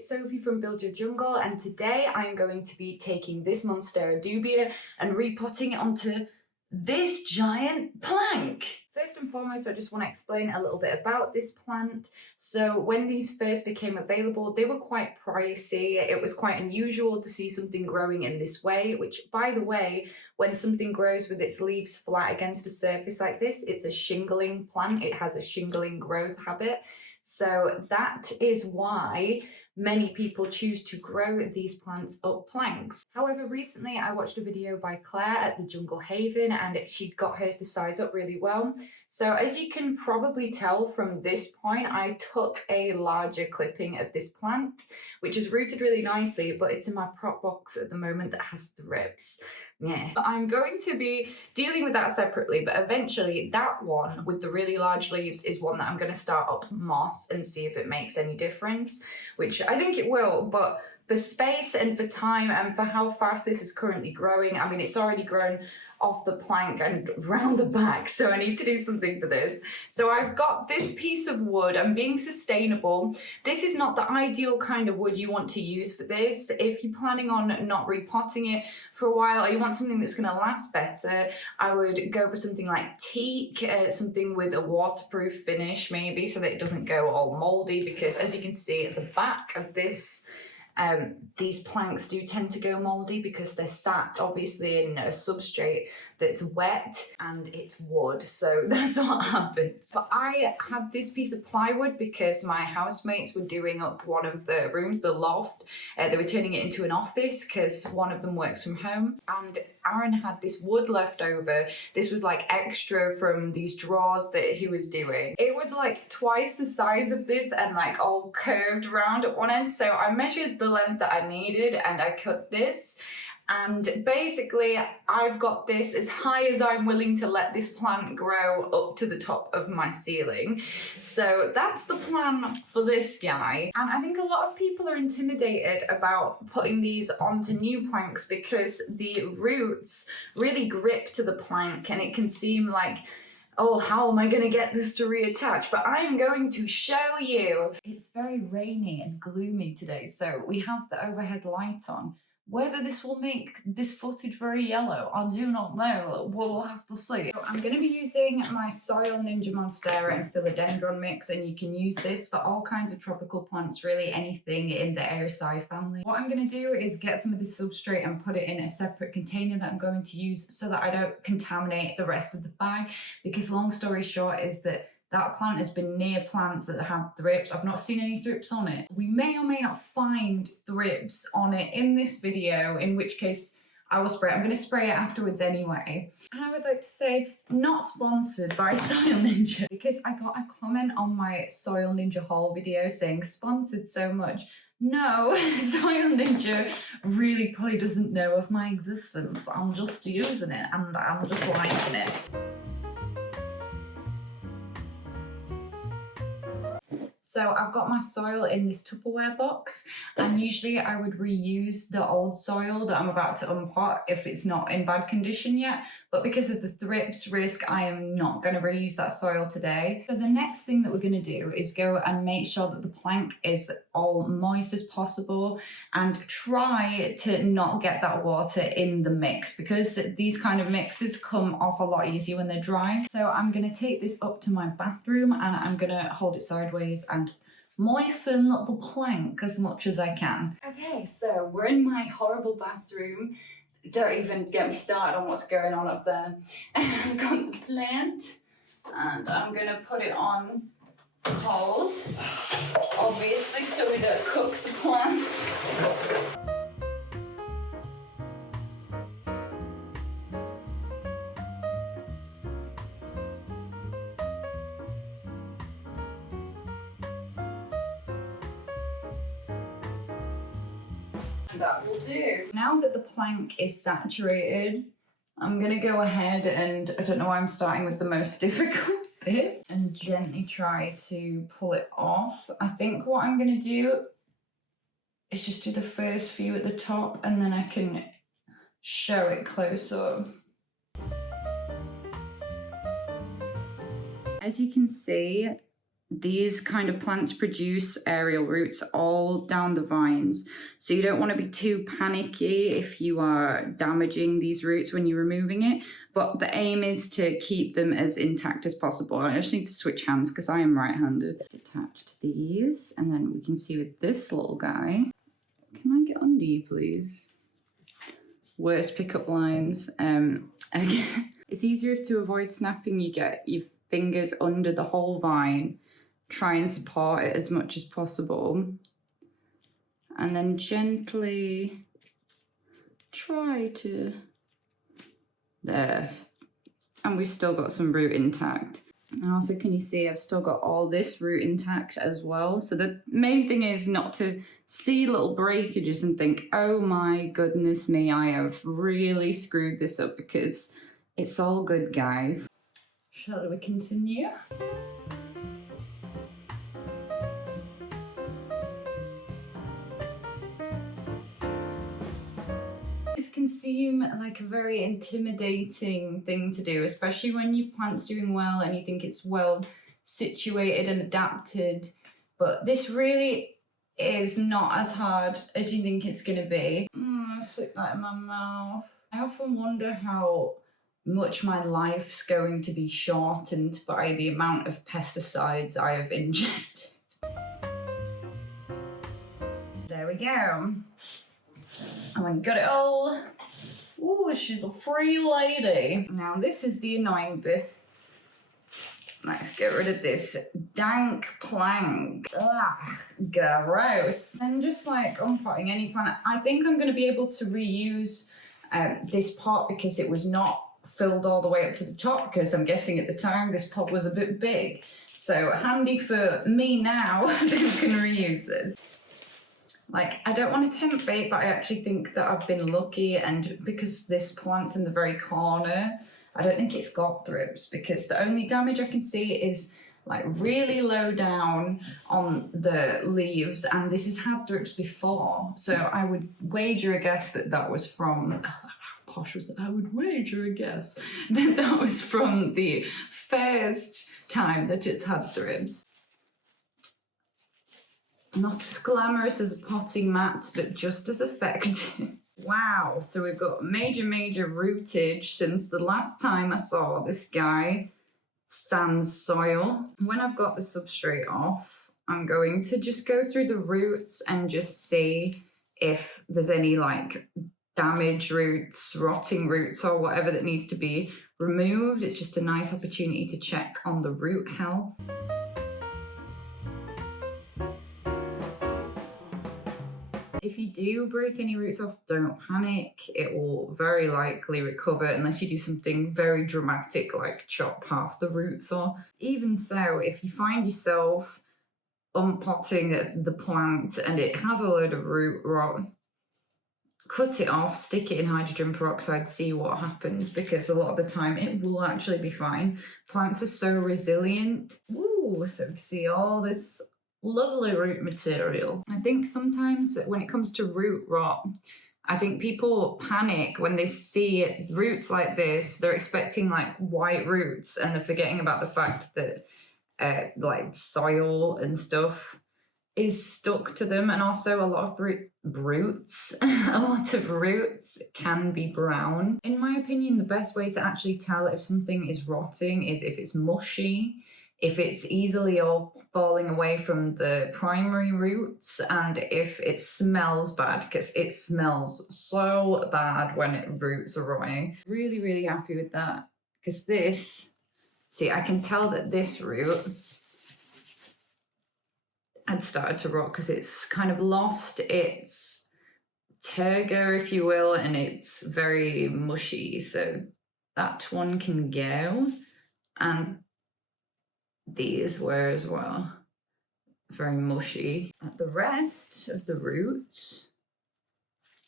it's Sophie from Build Your Jungle, and today I'm going to be taking this Monstera Dubia and repotting it onto this giant plank. First and foremost, I just want to explain a little bit about this plant. So when these first became available, they were quite pricey. It was quite unusual to see something growing in this way, which, by the way, when something grows with its leaves flat against a surface like this, it's a shingling plant. It has a shingling growth habit. So that is why many people choose to grow these plants up planks. However, recently I watched a video by Claire at the Jungle Haven and she got hers to size up really well. So as you can probably tell from this point, I took a larger clipping of this plant, which is rooted really nicely, but it's in my prop box at the moment that has thrips. Yeah. But I'm going to be dealing with that separately, but eventually that one with the really large leaves is one that I'm going to start up moss and see if it makes any difference, which I think it will, but for space and for time and for how fast this is currently growing, I mean, it's already grown off the plank and round the back, so I need to do something for this. So I've got this piece of wood. I'm being sustainable. This is not the ideal kind of wood you want to use for this. If you're planning on not repotting it for a while, or you want something that's going to last better, I would go for something like teak, something with a waterproof finish maybe, so that it doesn't go all moldy, because as you can see at the back of this, these planks do tend to go moldy because they're sat obviously in a substrate that's wet and it's wood, so that's what happens. But I had this piece of plywood because my housemates were doing up one of the rooms, the loft. They were turning it into an office because one of them works from home, and Aaron had this wood left over. This was like extra from these drawers that he was doing. It was like twice the size of this and like all curved around at one end, so I measured the length that I needed and I cut this. And basically, I've got this as high as I'm willing to let this plant grow up to the top of my ceiling. So that's the plan for this guy. And I think a lot of people are intimidated about putting these onto new planks because the roots really grip to the plank and it can seem like, oh, how am I going to get this to reattach? But I'm going to show you. It's very rainy and gloomy today, so we have the overhead light on. Whether this will make this footage very yellow, I do not know. We'll have to see. So I'm going to be using my Soil Ninja Monstera and Philodendron mix, and you can use this for all kinds of tropical plants, really anything in the Aerosai family. What I'm going to do is get some of this substrate and put it in a separate container that I'm going to use so that I don't contaminate the rest of the bag, because long story short is that that plant has been near plants that have thrips. I've not seen any thrips on it. We may or may not find thrips on it in this video, in which case I will spray it. I'm going to spray it afterwards anyway. And I would like to say, not sponsored by Soil Ninja, because I got a comment on my Soil Ninja haul video saying sponsored so much. No, Soil Ninja really probably doesn't know of my existence. I'm just using it and I'm just liking it. So I've got my soil in this Tupperware box, and usually I would reuse the old soil that I'm about to unpot if it's not in bad condition yet, but because of the thrips risk, I am not going to reuse that soil today. So the next thing that we're going to do is go and make sure that the plank is all moist as possible and try to not get that water in the mix, because these kind of mixes come off a lot easier when they're dry. So I'm going to take this up to my bathroom and I'm going to hold it sideways and moisten the plank as much as I can. Okay, so we're in my horrible bathroom. Don't even get me started on what's going on up there. I've got the plant and I'm gonna put it on cold, obviously, so we don't cook the plants. That will do. Now that the plank is saturated, I'm gonna go ahead and, I don't know why I'm starting with the most difficult bit, and gently try to pull it off. I think what I'm gonna do is just do the first few at the top and then I can show it close up. As you can see, these kind of plants produce aerial roots all down the vines. So you don't want to be too panicky if you are damaging these roots when you're removing it. But the aim is to keep them as intact as possible. I just need to switch hands because I am right-handed. Attach these, and then we can see with this little guy. Can I get under you, please? Worst pickup lines. It's easier to avoid snapping. You get your fingers under the whole vine. Try and support it as much as possible. And then gently try to... There. And we've still got some root intact. And also, can you see I've still got all this root intact as well? So the main thing is not to see little breakages and think, oh my goodness me, I have really screwed this up, because it's all good, guys. Shall we continue? Can seem like a very intimidating thing to do, especially when your plant's doing well and you think it's well situated and adapted, but this really is not as hard as you think it's going to be. I flick that in my mouth. I often wonder how much my life's going to be shortened by the amount of pesticides I have ingested. There we go. And when you got it all, ooh, she's a free lady. Now this is the annoying bit. Let's get rid of this dank plank. Ugh, gross. And just like unpotting any plant, I think I'm going to be able to reuse this pot because it was not filled all the way up to the top, because I'm guessing at the time this pot was a bit big. So handy for me now that I can reuse this. Like, I don't want to tempt fate, but I actually think that I've been lucky, and because this plant's in the very corner, I don't think it's got thrips, because the only damage I can see is like really low down on the leaves, and this has had thrips before. So I would wager a guess that that was from, how posh was it? I would wager a guess that that was from the first time that it's had thrips. Not as glamorous as a potting mat, but just as effective. Wow, so we've got major rootage since the last time I saw this guy sans soil. When I've got the substrate off, I'm going to just go through the roots and just see if there's any like damaged roots, rotting roots, or whatever that needs to be removed. It's just a nice opportunity to check on the root health. If you do break any roots off, don't panic. It will very likely recover unless you do something very dramatic like chop half the roots off. Even so, if you find yourself unpotting the plant and it has a load of root rot, cut it off, stick it in hydrogen peroxide, see what happens, because a lot of the time it will actually be fine. Plants are so resilient. Ooh, so you can see all this lovely root material. I think sometimes when it comes to root rot, I think people panic when they see roots like this. They're expecting like white roots, and they're forgetting about the fact that like soil and stuff is stuck to them, and also a lot of roots can be brown. In my opinion, the best way to actually tell if something is rotting is if it's mushy, if it's easily all falling away from the primary roots, and if it smells bad, because it smells so bad when roots are rotting. Really happy with that, because this, see, I can tell that this root had started to rot because it's kind of lost its turgor, if you will, and it's very mushy. So that one can go, and these were as well very mushy. The rest of the roots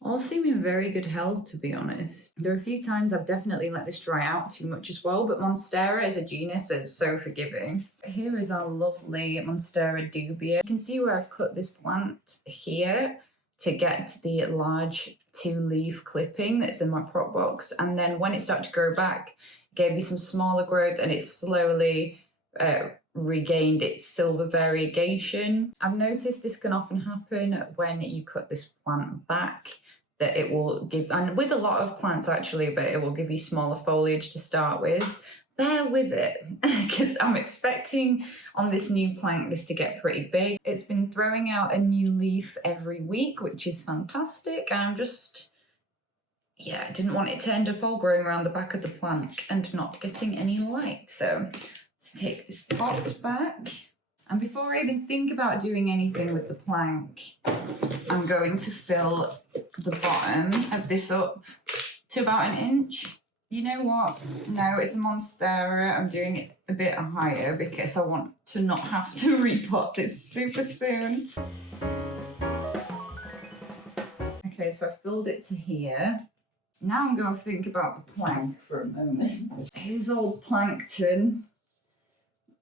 all seem in very good health, to be honest. There are a few times I've definitely let this dry out too much as well, but Monstera is a genus that's so forgiving. Here is our lovely Monstera Dubia. You can see where I've cut this plant here to get the large 2-leaf clipping that's in my prop box, and then when it started to grow back, it gave me some smaller growth, and it slowly regained its silver variegation. I've noticed this can often happen when you cut this plant back, that it will give, and with a lot of plants actually, but it will give you smaller foliage to start with. Bear with it, because I'm expecting on this new plank this to get pretty big. It's been throwing out a new leaf every week, which is fantastic. I'm just, yeah, I didn't want it to end up all growing around the back of the plank and not getting any light. So let's take this pot back. And before I even think about doing anything with the plank, I'm going to fill the bottom of this up to about 1 inch. You know what? No, it's a Monstera. I'm doing it a bit higher because I want to not have to repot this super soon. Okay, so I filled it to here. Now I'm going to think about the plank for a moment. Here's old plankton.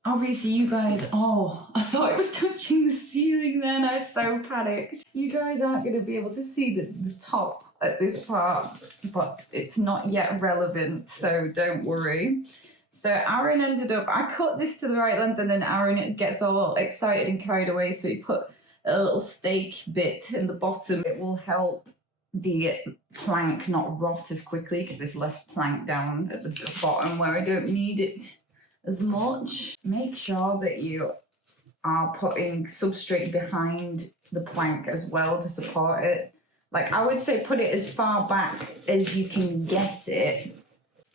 Obviously you guys, oh, I thought it was touching the ceiling then. I was so panicked. You guys aren't going to be able to see the top at this part, but it's not yet relevant, so don't worry. So Aaron ended up, I cut this to the right length and then Aaron gets all excited and carried away, so he put a little stake bit in the bottom. It will help the plank not rot as quickly because there's less plank down at the bottom where I don't need it as much. Make sure that you are putting substrate behind the plank as well to support it. Like, I would say put it as far back as you can get it.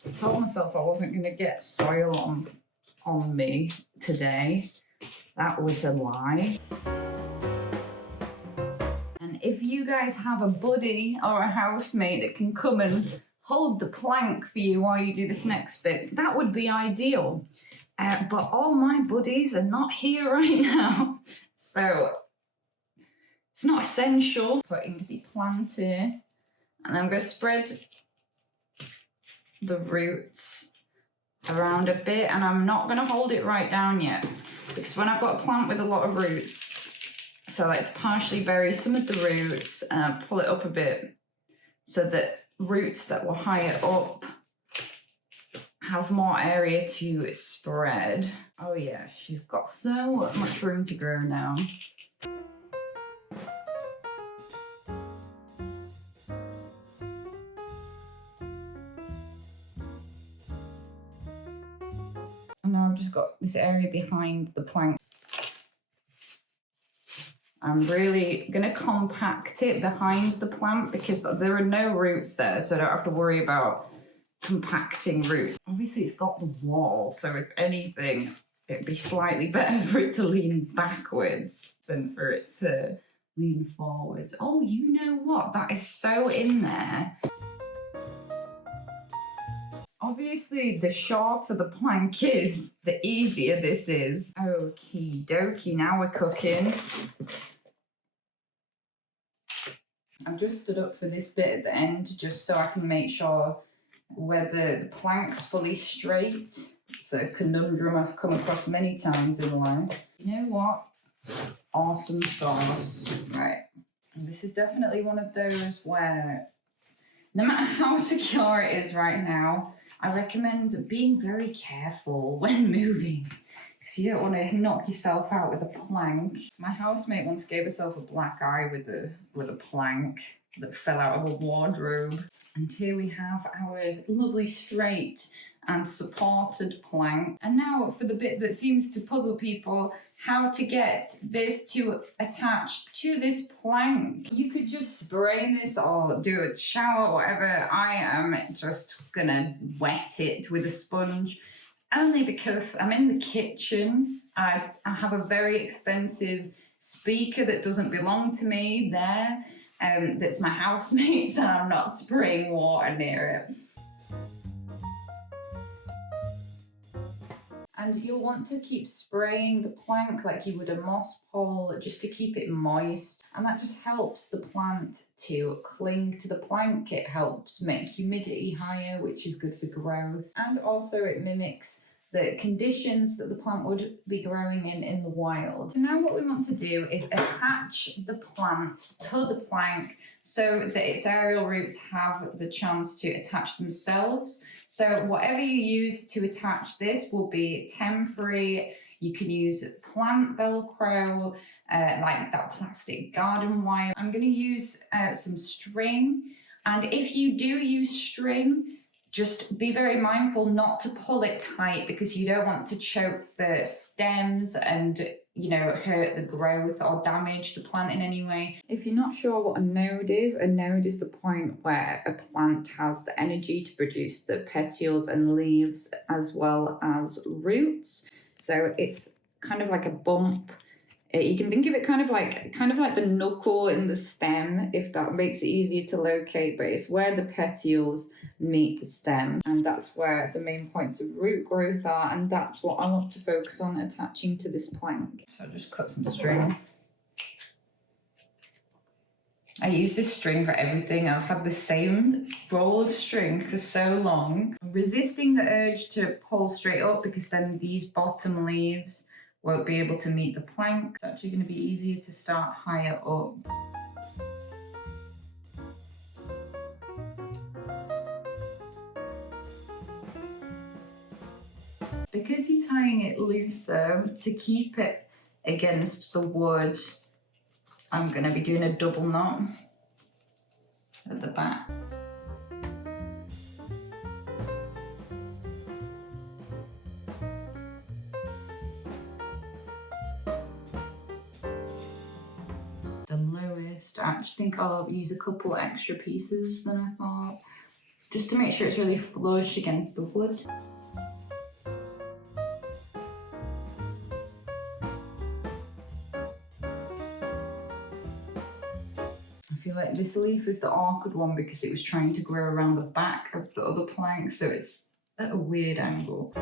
I told myself I wasn't going to get soil on me today. That was a lie. And if you guys have a buddy or a housemate that can come and hold the plank for you while you do this next bit, that would be ideal. But all my buddies are not here right now, so it's not essential. Putting the plant here, and I'm going to spread the roots around a bit, and I'm not going to hold it right down yet, because when I've got a plant with a lot of roots, so I like to partially bury some of the roots and pull it up a bit so that roots that were higher up have more area to spread. Oh yeah, she's got so much room to grow now. And now I've just got this area behind the plank. I'm really going to compact it behind the plant because there are no roots there, so I don't have to worry about compacting roots. Obviously it's got the wall, so if anything, it'd be slightly better for it to lean backwards than for it to lean forwards. Oh, you know what? That is so in there. Obviously, the shorter the plank is, the easier this is. Okie dokie, now we're cooking. I've just stood up for this bit at the end just so I can make sure whether the plank's fully straight. It's a conundrum I've come across many times in life. You know what? Awesome sauce. Right. And this is definitely one of those where no matter how secure it is right now, I recommend being very careful when moving because you don't want to knock yourself out with a plank. My housemate once gave herself a black eye with a plank that fell out of a wardrobe. And here we have our lovely straight and supported plank. And now for the bit that seems to puzzle people, how to get this to attach to this plank. You could just spray this or do a shower, whatever. I am just gonna wet it with a sponge, only because I'm in the kitchen. I have a very expensive speaker that doesn't belong to me there. That's my housemate's, and I'm not spraying water near it. And you'll want to keep spraying the plank like you would a moss pole just to keep it moist. And that just helps the plant to cling to the plank. It helps make humidity higher, which is good for growth. And also it mimics the conditions that the plant would be growing in the wild. So now what we want to do is attach the plant to the plank so that its aerial roots have the chance to attach themselves. So whatever you use to attach this will be temporary. You can use plant Velcro, like that plastic garden wire. I'm going to use some string, and if you do use string, just be very mindful not to pull it tight because you don't want to choke the stems and, you know, hurt the growth or damage the plant in any way. If you're not sure what a node is the point where a plant has the energy to produce the petioles and leaves as well as roots. So it's kind of like a bump. You can think of it kind of like the knuckle in the stem, if that makes it easier to locate, but it's where the petioles meet the stem, and that's where the main points of root growth are, and that's what I want to focus on attaching to this plank. So I'll just cut some string. I use this string for everything. I've had the same roll of string for so long. I'm resisting the urge to pull straight up because then these bottom leaves won't be able to meet the plank. It's actually going to be easier to start higher up. Because he's tying it looser, to keep it against the wood, I'm going to be doing a double knot at the back. The lowest, I actually think I'll use a couple extra pieces than I thought, just to make sure it's really flush against the wood. I feel like this leaf is the awkward one because it was trying to grow around the back of the other plank, so it's at a weird angle.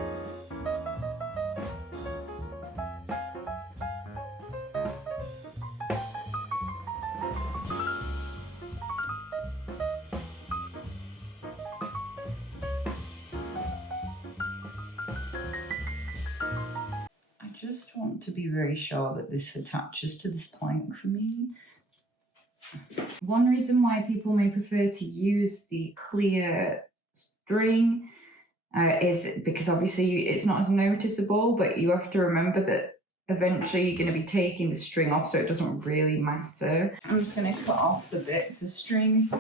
I just want to be very sure that this attaches to this plank for me. One reason why people may prefer to use the clear string is because obviously it's not as noticeable, but you have to remember that eventually you're going to be taking the string off, so it doesn't really matter. I'm just going to cut off the bits of string,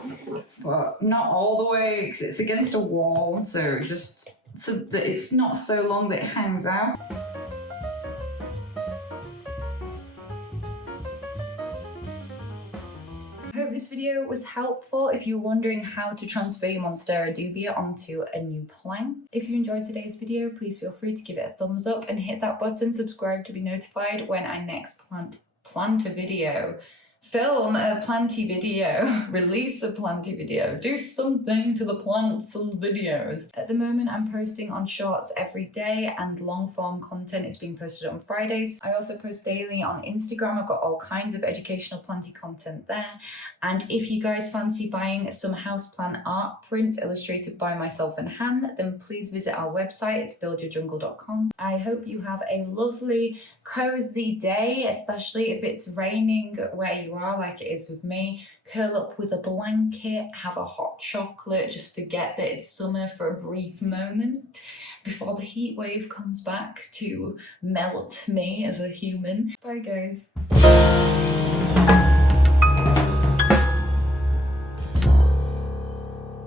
but not all the way because it's against a wall, so just so that it's not so long that it hangs out. I hope this video was helpful if you're wondering how to transfer your Monstera Dubia onto a new plank. If you enjoyed today's video, please feel free to give it a thumbs up and hit that button, subscribe to be notified when I next plant a video. Film a planty video, release a planty video, do something to the plants and videos. At the moment, I'm posting on shorts every day and long form content is being posted on Fridays. I also post daily on Instagram. I've got all kinds of educational planty content there. And if you guys fancy buying some houseplant art prints illustrated by myself and Han, then please visit our website, it's buildyourjungle.com. I hope you have a lovely, cozy day, especially if it's raining where you are like it is with me. Curl up with a blanket, have a hot chocolate, just forget that it's summer for a brief moment before the heat wave comes back to melt me as a human. Bye guys.